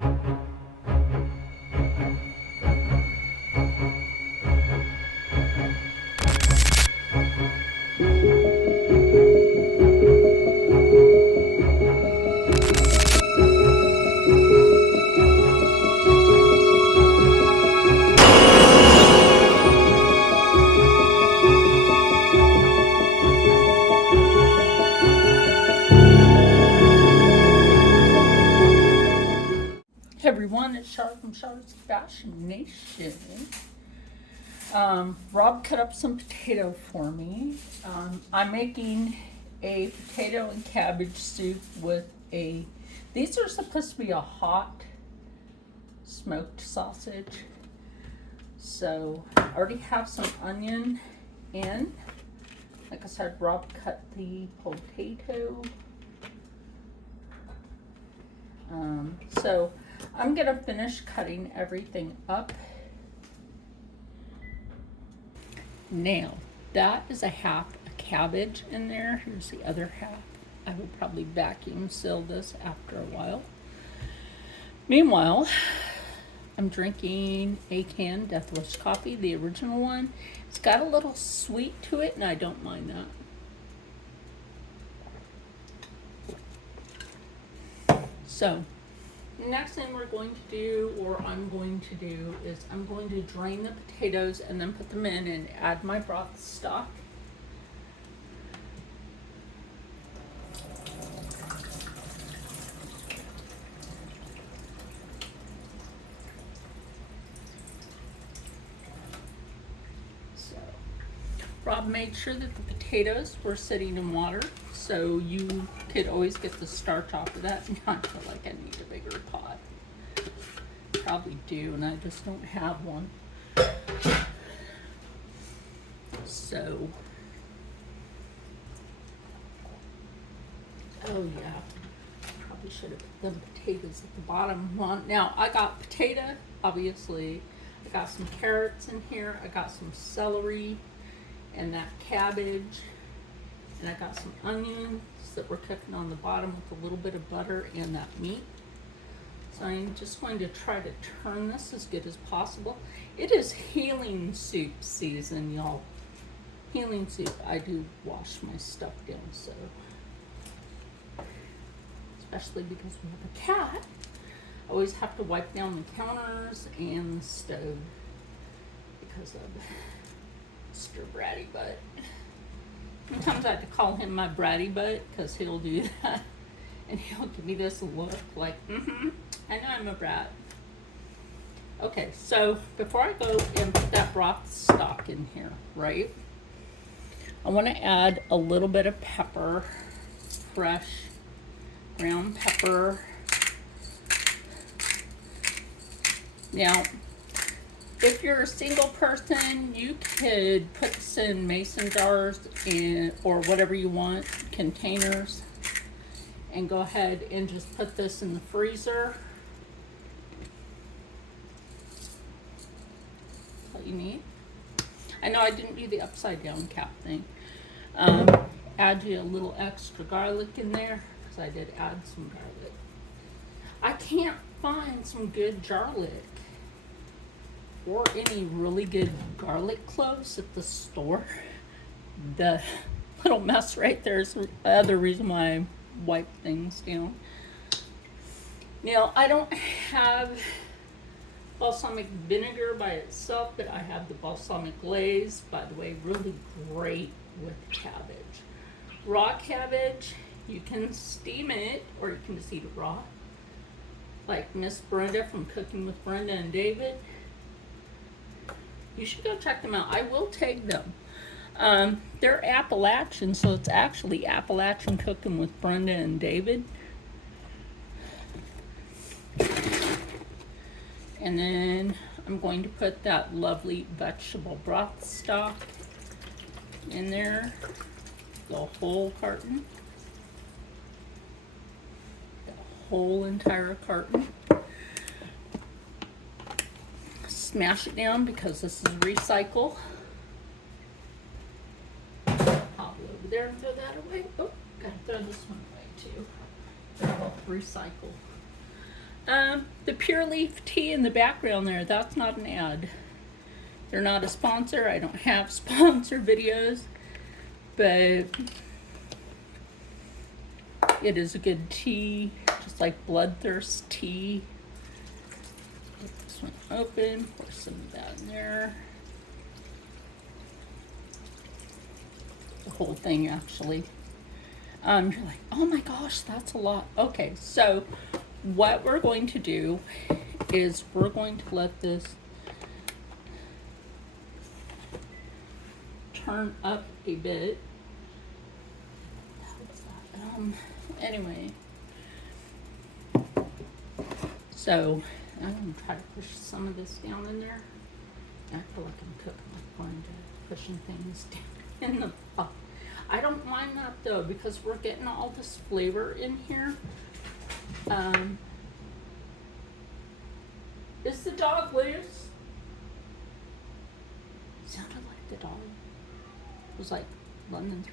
Hey everyone, it's Char from Char's Fashion Nation. Rob cut up some potato for me. I'm making a potato and cabbage soup with these are supposed to be a hot smoked sausage. So I already have some onion in. Like I said, Rob cut the potato. So I'm gonna finish cutting everything up. Now, that is a half a cabbage in there. Here's the other half. I will probably vacuum seal this after a while. Meanwhile, I'm drinking a canned Death Wish coffee, the original one. It's got a little sweet to it, and I don't mind that. So, next thing we're going to do, or I'm going to do, is I'm going to drain the potatoes and then put them in and add my broth stock. So, Rob made sure that the potatoes were sitting in water, so you could always get the starch off of that. I feel like I need a bigger pot. Probably do, and I just don't have one. So, oh yeah, probably should have put the potatoes at the bottom. Well, now I got potato, obviously. I got some carrots in here. I got some celery and that cabbage. And I got some onions that we're cooking on the bottom with a little bit of butter and that meat. So I'm just going to try to turn this as good as possible. It is healing soup season, y'all. Healing soup. I do wash my stuff down, so. Especially because we have a cat. I always have to wipe down the counters and the stove because of Mr. Bratty Butt. Sometimes I have to call him my bratty butt because he'll do that. And he'll give me this look like, I know I'm a brat. Okay, so before I go and put that broth stock in here, right? I want to add a little bit of pepper, fresh ground pepper. Now, if you're a single person, you could put this in mason jars or whatever you want, containers, and go ahead and just put this in the freezer. That's all you need. I know I didn't do the upside down cap thing. Add you a little extra garlic in there, because I did add some garlic. I can't find some good garlic or any really good garlic cloves at the store. The little mess right there is the other reason why I wipe things down. Now, I don't have balsamic vinegar by itself, but I have the balsamic glaze, by the way, really great with cabbage. Raw cabbage, you can steam it or you can just eat it raw. Like Miss Brenda from Cooking with Brenda and David. You should go check them out. I will tag them. They're Appalachian, so it's actually Appalachian Cooking with Brenda and David. And then I'm going to put that lovely vegetable broth stock in there, the whole carton, the whole entire carton. Smash it down because this is recycle. Pop it over there and throw that away. Oh, gotta throw this one away too. They're both recycle. The Pure Leaf tea in the background there, that's not an ad. They're not a sponsor. I don't have sponsor videos, but it is a good tea, just like Bloodthirst tea. Get this one open, pour some of that in there. The whole thing, actually. You're like, oh my gosh, that's a lot. Okay, so what we're going to do is we're going to let this turn up a bit. Anyway, so I'm gonna try to push some of this down in there. I feel like I'm cooking like one to pushing things down in the pot. I don't mind that though, because we're getting all this flavor in here. Is the dog loose? Sounded like the dog was like London.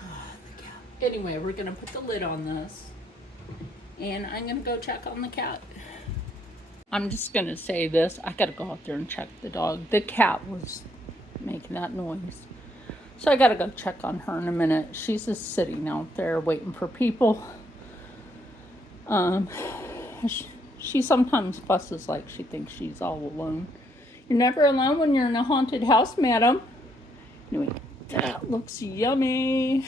The cat. Anyway, we're gonna put the lid on this, and I'm gonna go check on the cat. I'm just gonna say this. I gotta go out there and check the dog. The cat was making that noise. So I gotta go check on her in a minute. She's just sitting out there waiting for people. She sometimes fusses like she thinks she's all alone. You're never alone when you're in a haunted house, madam. Anyway, that looks yummy.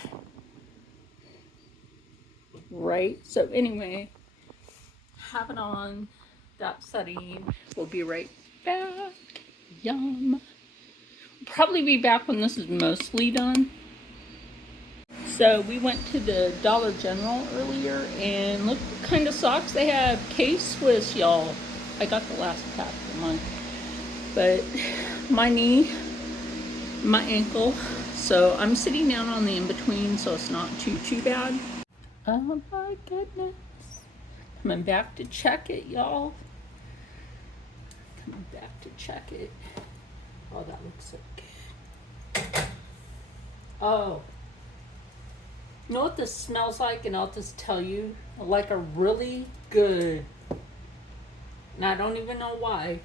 Right? So anyway, have it on that setting. We'll be right back. Yum. Probably be back when this is mostly done. So we went to the Dollar General earlier, and look what kind of socks they have. K-Swiss, y'all. I got the last pack for mine. But my knee, my ankle, so I'm sitting down on the in-between, so it's not too bad. Oh my goodness. Coming back to check it, y'all. Coming back to check it. Oh, that looks so good. Oh. You know what this smells like? And I'll just tell you. Like a really good, and I don't even know why,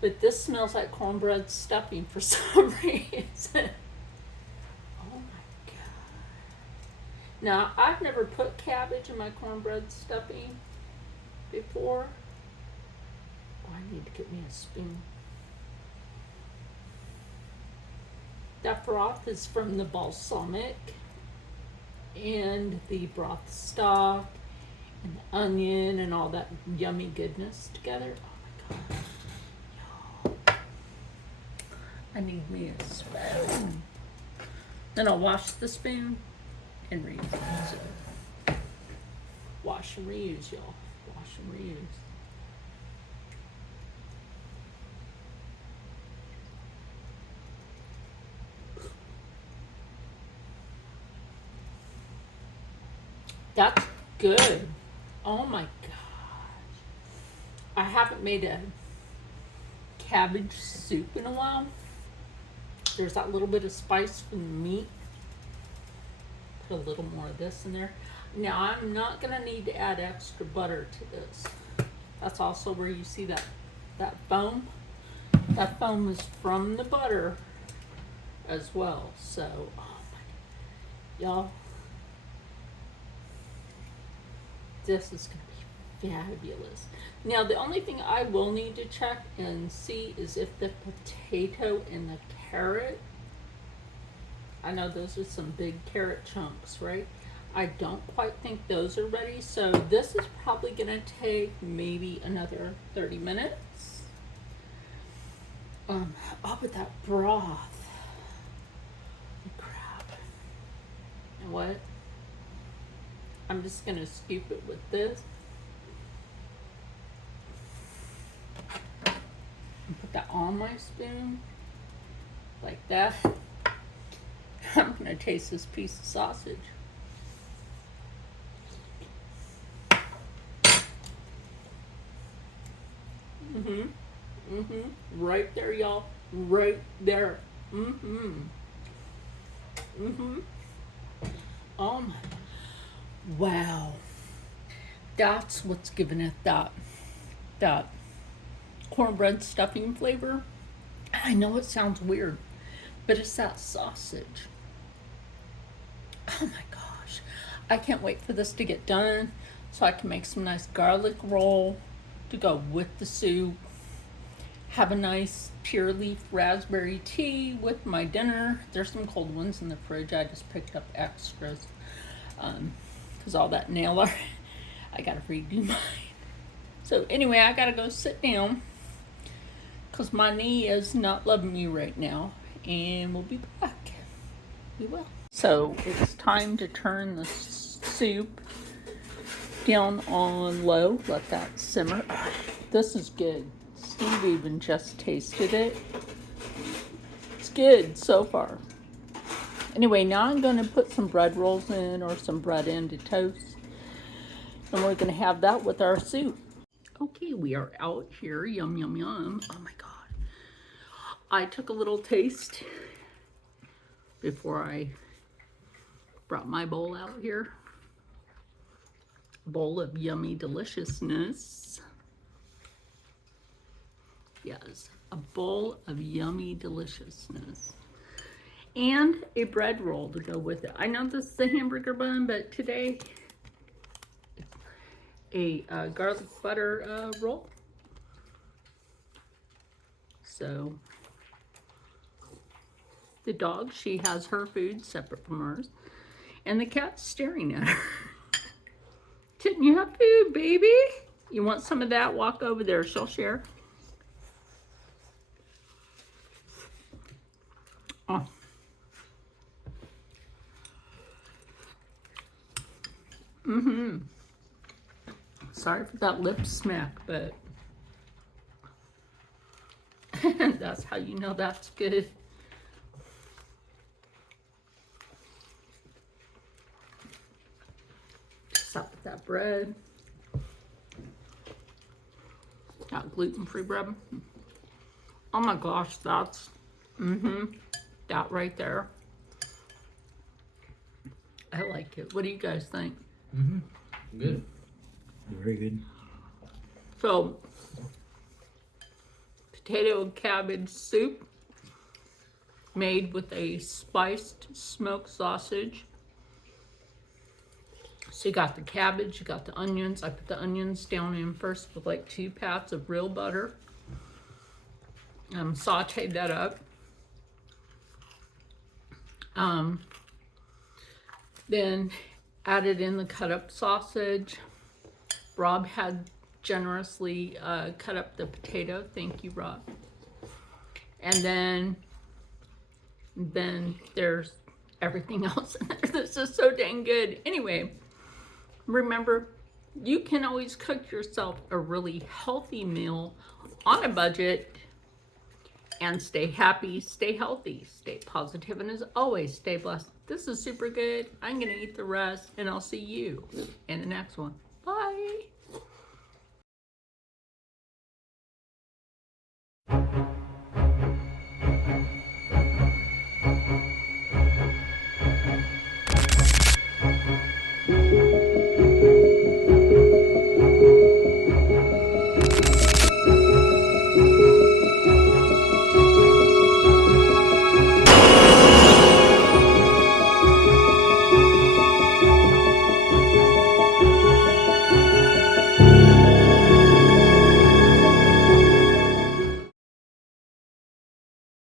but this smells like cornbread stuffing for some reason. Oh my God. Now, I've never put cabbage in my cornbread stuffing before. Oh, I need to get me a spoon. That broth is from the balsamic and the broth stock and the onion and all that yummy goodness together. Oh my God. Y'all. I need me a spoon. Then I'll wash the spoon and reuse it. Wash and reuse, y'all. Wash and reuse. That's good. Oh my gosh. I haven't made a cabbage soup in a while. There's that little bit of spice from the meat. Put a little more of this in there. Now I'm not gonna need to add extra butter to this. That's also where you see that foam. That foam is from the butter as well. So, oh my, y'all. This is going to be fabulous. Now, the only thing I will need to check and see is if the potato and the carrot, I know those are some big carrot chunks, right? I don't quite think those are ready. So this is probably going to take maybe another 30 minutes. Oh, but that broth. Oh, crap. You know what? I'm just going to scoop it with this. And put that on my spoon. Like that. I'm going to taste this piece of sausage. Right there, y'all. Right there. Oh my. Wow. That's what's giving it that cornbread stuffing flavor. I know it sounds weird, but it's that sausage. Oh my gosh. I can't wait for this to get done so I can make some nice garlic roll to go with the soup. Have a nice pure leaf raspberry tea with my dinner. There's some cold ones in the fridge. I just picked up extras. Because all that nail art, I gotta redo mine. So anyway, I gotta go sit down because my knee is not loving me right now. And we'll be back. We will. So it's time to turn the soup down on low. Let that simmer. This is good. Steve even just tasted it. It's good so far. Anyway, now I'm going to put some bread rolls in or some bread into toast. And we're going to have that with our soup. Okay, we are out here. Yum, yum, yum. Oh my God. I took a little taste before I brought my bowl out here. Bowl of yummy deliciousness. Yes, a bowl of yummy deliciousness. And a bread roll to go with it. I know this is a hamburger bun, but today a garlic butter roll. So the dog, she has her food separate from hers. And the cat's staring at her. Didn't you have food, baby? You want some of that? Walk over there. She'll share. Oh. Sorry for that lip smack, but that's how you know that's good. Stop with that bread. That gluten-free bread. Oh my gosh, that's that right there. I like it. What do you guys think? Good. Very good. So, potato and cabbage soup made with a spiced smoked sausage. So you got the cabbage, you got the onions. I put the onions down in first with like 2 pats of real butter. Sauteed that up. Then added in the cut up sausage. Rob had generously cut up the potato. Thank you, Rob. And then there's everything else in there. This is so dang good. Anyway, remember, you can always cook yourself a really healthy meal on a budget and stay happy, stay healthy, stay positive, and as always, stay blessed. This is super good. I'm going to eat the rest, and I'll see you in the next one.